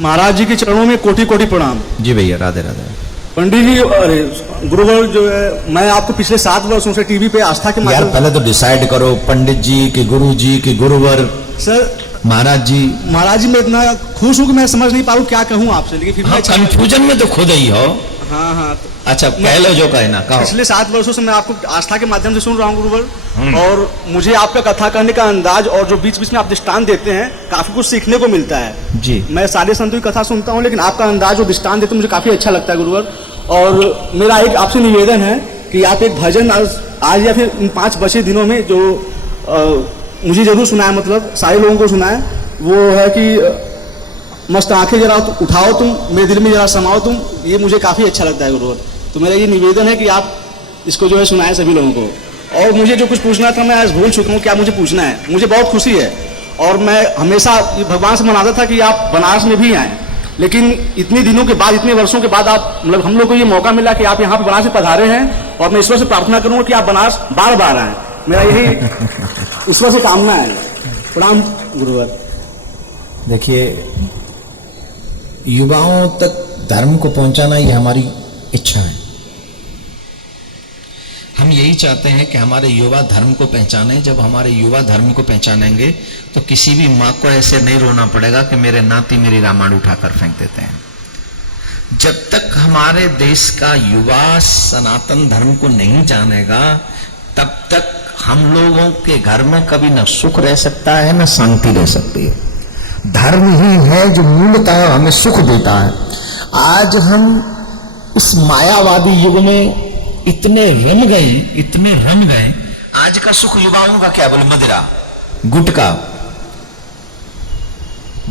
महाराज जी के चरणों में कोटि कोटि प्रणाम। जी भैया, राधे राधे। पंडित जी, अरे गुरुवर जो है, मैं आपको पिछले 7 वर्षों से टीवी पे आस्था के यार माध्यम। पहले तो डिसाइड करो, पंडित जी कि गुरु जी कि गुरुवर? सर महाराज जी। महाराज जी, मैं इतना खुश हूँ कि मैं समझ नहीं पा रहा हूँ क्या कहूँ आपसे, लेकिन फिर हाँ, कंफ्यूजन में तो खुद ही हो। हाँ हाँ। अच्छा, कह लो जो कहना कहो। पिछले 7 वर्षों से मैं आपको आस्था के माध्यम से सुन रहा हूँ गुरुवर, और मुझे आपका कथा करने का अंदाज और जो बीच बीच में आप दृष्टांत देते हैं, काफी कुछ सीखने को मिलता है जी। मैं सारे संतों की कथा सुनता हूँ, लेकिन आपका अंदाज और दृष्टांत देते मुझे काफी अच्छा लगता है गुरुवर। और मेरा एक आपसे निवेदन है कि आप एक भजन आज या फिर इन 5 बचे दिनों में जो मुझे जरूर सुनाए, मतलब सारे लोगों को सुनाए, वो है कि मस्त आंखें जरा उठाओ तुम, मेरे दिल में जरा समाओ तुम। ये मुझे काफ़ी अच्छा लगता है गुरुवर। तो मेरा ये निवेदन है कि आप इसको जो है सुनाएं सभी लोगों को। और मुझे जो कुछ पूछना था मैं आज भूल चुका हूँ, क्या मुझे पूछना है। मुझे बहुत खुशी है, और मैं हमेशा भगवान से मनाता था कि आप बनारस में भी आएँ, लेकिन इतने दिनों के बाद, इतने वर्षों के बाद आप, मतलब हम लोग को ये मौका मिला कि आप यहाँ पर बनारस से पधारे हैं, और मैं ईश्वर से प्रार्थना करूँगा कि आप बनारस बार बार आएँ। मेरा यही ईश्वर से कामना है। प्रणाम गुरुवर। देखिए, युवाओं तक धर्म को पहुंचाना ये हमारी इच्छा है। हम यही चाहते हैं कि हमारे युवा धर्म को पहचाने। जब हमारे युवा धर्म को पहचानेंगे तो किसी भी माँ को ऐसे नहीं रोना पड़ेगा कि मेरे नाती मेरी रामायण उठाकर फेंक देते हैं। जब तक हमारे देश का युवा सनातन धर्म को नहीं जानेगा, तब तक हम लोगों के घर में कभी न सुख रह सकता है न शांति रह सकती है। धर्म ही है जो मूलतः हमें सुख देता है। आज हम इस मायावादी युग में इतने रम गए, आज का सुख युवाओं का क्या बोले? मदिरा, गुटखा।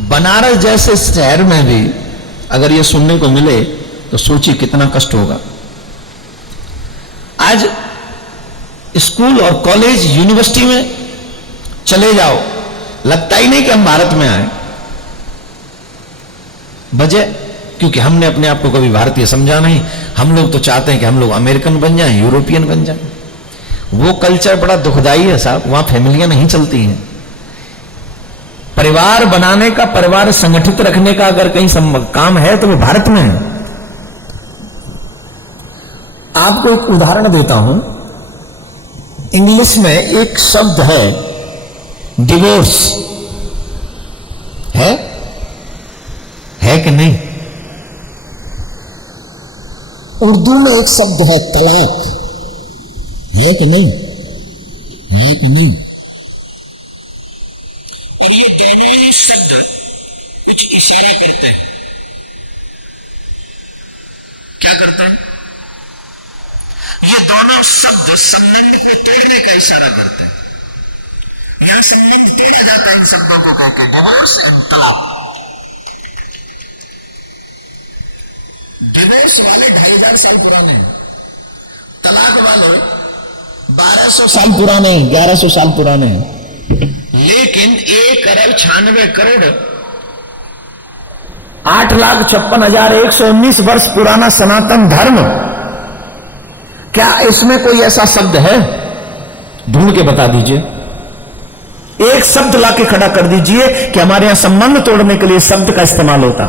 बनारस जैसे शहर में भी अगर ये सुनने को मिले तो सोचिए कितना कष्ट होगा। आज स्कूल और कॉलेज, यूनिवर्सिटी में चले जाओ, लगता ही नहीं कि हम भारत में आए। वजह क्योंकि हमने अपने आप को कभी भारतीय समझा नहीं। हम लोग तो चाहते हैं कि हम लोग अमेरिकन बन जाएं, यूरोपियन बन जाएं। वो कल्चर बड़ा दुखदाई है साहब, वहां फैमिलियां नहीं चलती हैं। परिवार बनाने का, परिवार संगठित रखने का अगर कहीं काम है तो वो भारत में है। आपको एक उदाहरण देता हूं। इंग्लिश में एक शब्द है डिवोर्स, है कि नहीं? उर्दू में एक शब्द है तलाक, है कि नहीं? है कि नहीं? और ये दोनों ही शब्द कुछ इशारा करते हैं। क्या करते हैं? ये दोनों शब्द संबंध को तोड़ने का इशारा करते हैं। यह संबंध तोड़ा जाता है इन शब्दों को कहकर डिवोर्स एंड तलाक। डिवोर्स वाले 2000 साल पुराने हैं, तलाक वाले 1200 साल पुराने हैं, 1100 साल पुराने हैं। लेकिन 1,96,00,00,000 8,56,119 वर्ष पुराना सनातन धर्म, क्या इसमें कोई ऐसा शब्द है? ढूंढ के बता दीजिए। एक शब्द लाके खड़ा कर दीजिए कि हमारे यहां संबंध तोड़ने के लिए शब्द का इस्तेमाल होता।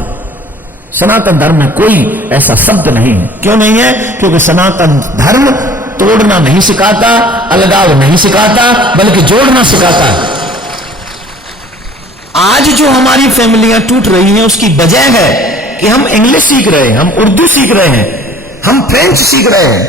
सनातन धर्म में कोई ऐसा शब्द नहीं है। क्यों नहीं है? क्योंकि सनातन धर्म तोड़ना नहीं सिखाता, अलगाव नहीं सिखाता, बल्कि जोड़ना सिखाता है। आज जो हमारी फैमिलियां टूट रही हैं उसकी वजह है कि हम इंग्लिश सीख रहे हैं, हम उर्दू सीख रहे हैं, हम फ्रेंच सीख रहे हैं,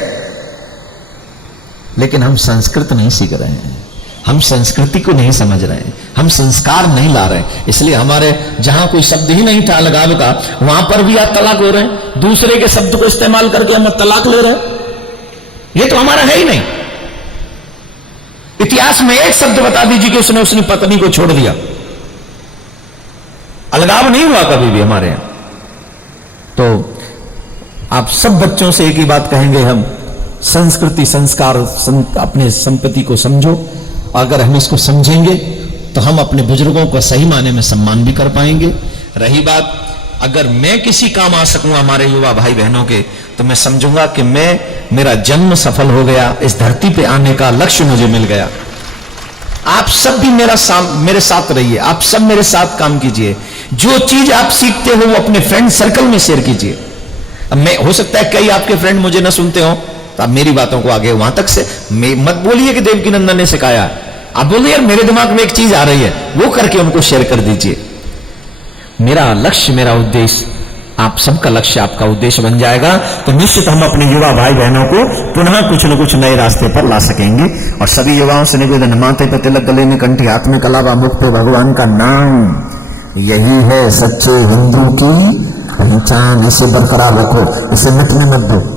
लेकिन हम संस्कृत नहीं सीख रहे हैं। हम संस्कृति को नहीं समझ रहे हैं, हम संस्कार नहीं ला रहे। इसलिए हमारे जहां कोई शब्द ही नहीं था अलगाव का, वहां पर भी आप तलाक हो रहे हैं। दूसरे के शब्द को इस्तेमाल करके हम तलाक ले रहे हैं। ये तो हमारा है ही नहीं। इतिहास में एक शब्द बता दीजिए कि उसने अपनी पत्नी को छोड़ दिया। अलगाव नहीं हुआ कभी भी हमारे यहां। तो आप सब बच्चों से एक ही बात कहेंगे, हम संस्कृति, संस्कार, अपने संपत्ति को समझो। अगर हम इसको समझेंगे तो हम अपने बुजुर्गों को सही माने में सम्मान भी कर पाएंगे। रही बात, अगर मैं किसी काम आ सकूं हमारे युवा भाई बहनों के, तो मैं समझूंगा कि मेरा जन्म सफल हो गया, इस धरती पे आने का लक्ष्य मुझे मिल गया। आप सब भी मेरे साथ रहिए, आप सब मेरे साथ काम कीजिए। जो चीज आप सीखते हो वो अपने फ्रेंड सर्कल में शेयर कीजिए। अब मैं, हो सकता है कई आपके फ्रेंड मुझे ना सुनते हो, तो आप मेरी बातों को आगे वहां तक से मत बोलिए कि देवकीनंदन ने सिखाया। आप बोलिए यार मेरे दिमाग में एक चीज आ रही है, वो करके उनको शेयर कर दीजिए। मेरा लक्ष्य, मेरा उद्देश्य, आप सबका लक्ष्य आपका उद्देश्य बन जाएगा, तो निश्चित हम अपने युवा भाई बहनों को पुनः कुछ न कुछ नए रास्ते पर ला सकेंगे। और सभी युवाओं से निवेदन, माथे पे तिलक, गले में कंठी, हाथ में कलावा, मुख पे भगवान का नाम, यही है सच्चे हिंदू की पहचान। इसे बरकरार रखो, इसे मिटने मत दो।